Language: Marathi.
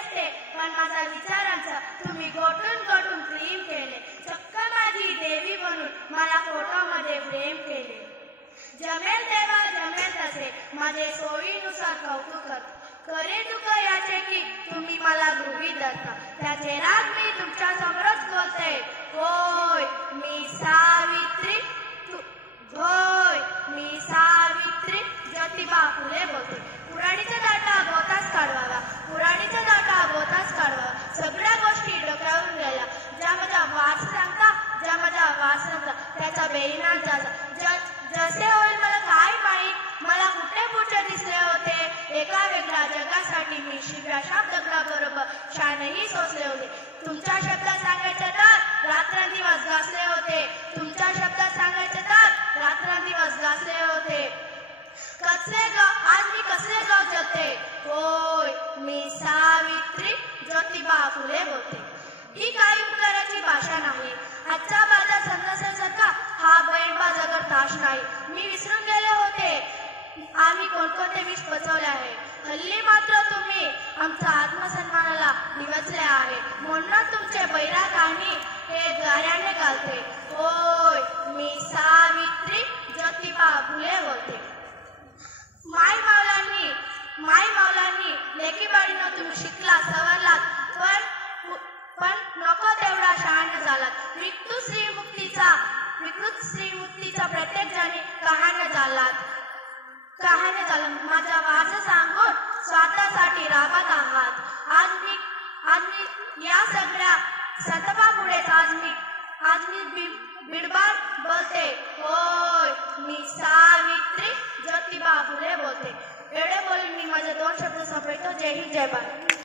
असते, पण माझा विचारांचा तुम्ही गोटून गोटून प्रेम केले. चक्क माझी देवी बनून मला फोटोमध्ये प्रेम केले. जमेल तेव्हा जमेल तसे माझे सोयीनुसार कौतुक करता. खरे दुःख याचे की तुम्ही मला गृहीत धरता. त्याचे राग मी तुमच्या समोरच बोलते. होय मी सावित्री, होय मी सावित्री ज्योतिबा फुले बोलते. पुराणीचा दाटा बोताच काढवावा, पुराणीचा दाटा बोताच काढवावा. सगळ्या गोष्टी डोक्यावरून गेल्या. ज्या माझ्या वारसांचा, ज्या माझ्या वारसांचा त्याचा बेईमान झाला. जसे होईल मला काय माहीत, मला कुठे कुठे दिसले होते. एका वेगळ्या जगासाठी मी शिव्या शब्दाबरोबर शानही सोसले होते. तुमच्या शब्दात सांगायचे तर रात्रंदिवस गासले होते. तुमच्या शब्दात सांगायचे तर रात्रंदिवस गासले होते. कसले गाव आज मी कसले गाव जगते. होय मी सावित्री ज्योतिबा फुले बोलते. ही काही उपकाराची भाषा नाही. आजचा माझा संदेशासारखा हा बैलबाज अगर ताश नाही. मी विसरून गेले होते आम्ही कोणकोणते विष पचवले आहे. हल्ली मात्र तुम्ही आमचा आत्मसन्मानाला निवचले आहे. म्हणून तुमचे बैराग आणि हे गाऱ्याने घालते. होय मी सावित्री ज्योतिबा फुले बोलते. माय मावलांनी लेकी बाळीनं तुम्ही शिकला सवरलात, पण नको तेवढा शहाणा झालात. विकृत श्रीमुक्तीचा प्रत्येक जणी कहाण्या झालात. माझा वारसा सांगून स्वार्थासाठी राबत आहात. आज मी या सगळ्या संतापापुढे आज मी बिडबाड बोलते. होय मी सावित्री ज्योतिबा फुले बोलते. एवढे बोलून मी माझे 2 शब्द संपवतो. जय हिंद, जय भारत.